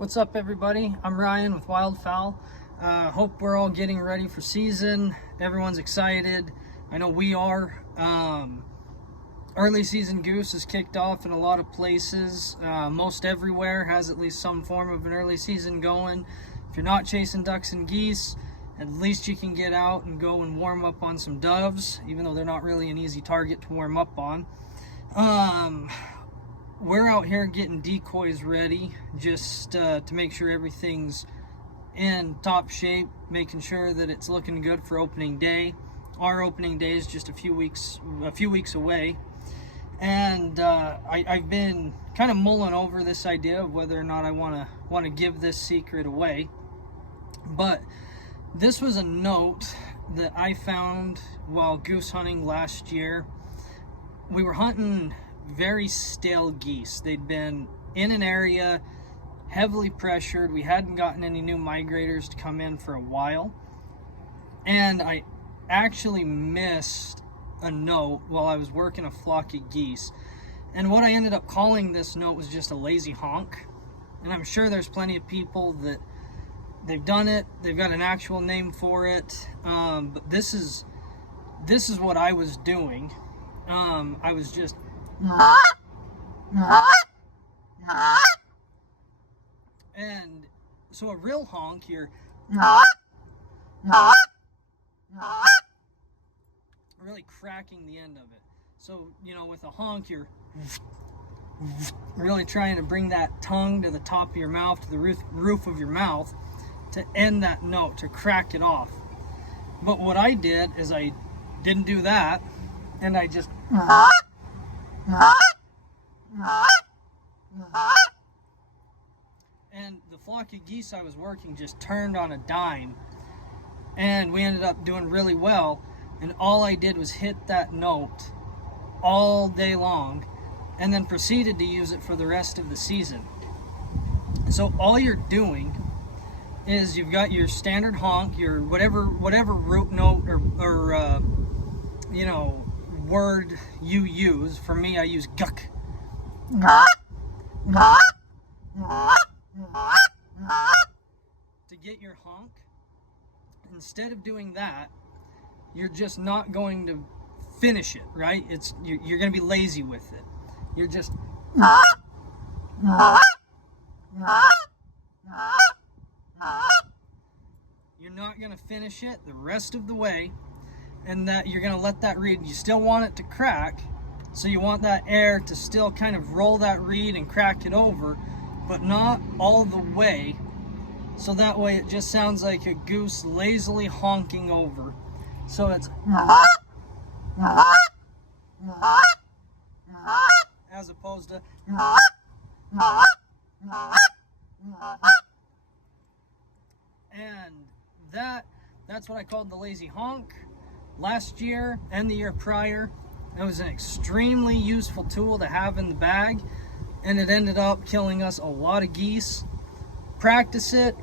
What's up, everybody? I'm Ryan with Wildfowl. Hope we're all getting ready for season. Everyone's excited. I know we are. Early season goose is kicked off in a lot of places. Most everywhere has at least some form of an early season going. If you're not chasing ducks and geese, at least you can get out and go and warm up on some doves, even though they're not really an easy target to warm up on. We're out here getting decoys ready just to make sure everything's in top shape, making sure that it's looking good for opening day. Our opening day is just a few weeks away, and I've been kind of mulling over this idea of whether or not I want to give this secret away. But this was a note that I found while goose hunting last year. We were hunting very stale geese. They'd been in an area heavily pressured. We hadn't gotten any new migrators to come in for a while, and I actually missed a note while I was working a flock of geese, and what I ended up calling this note was just a lazy honk. And I'm sure there's plenty of people that they've done it, they've got an actual name for it, but this is what I was doing. I was just and so a real honk, you're really cracking the end of it. So, you know, with a honk, you're really trying to bring that tongue to the top of your mouth, to the roof of your mouth, to end that note, to crack it off. But what I did is I didn't do that, and I just and the flock of geese I was working just turned on a dime, and we ended up doing really well. And all I did was hit that note all day long, and then proceeded to use it for the rest of the season. So all you're doing is you've got your standard honk, your whatever root note or you know, word you use. For me, I use guck. To get your honk. Instead of doing that, you're just not going to finish it, right? You're going to be lazy with it. You're just you're not going to finish it the rest of the way, and that you're going to let that reed, you still want it to crack, so you want that air to still kind of roll that reed and crack it over, but not all the way, so that way it just sounds like a goose lazily honking over. So it's as opposed to and that's what I called the lazy honk. Last year and the year prior, it was an extremely useful tool to have in the bag, and it ended up killing us a lot of geese. Practice it,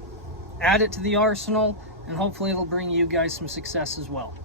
add it to the arsenal, and hopefully it'll bring you guys some success as well.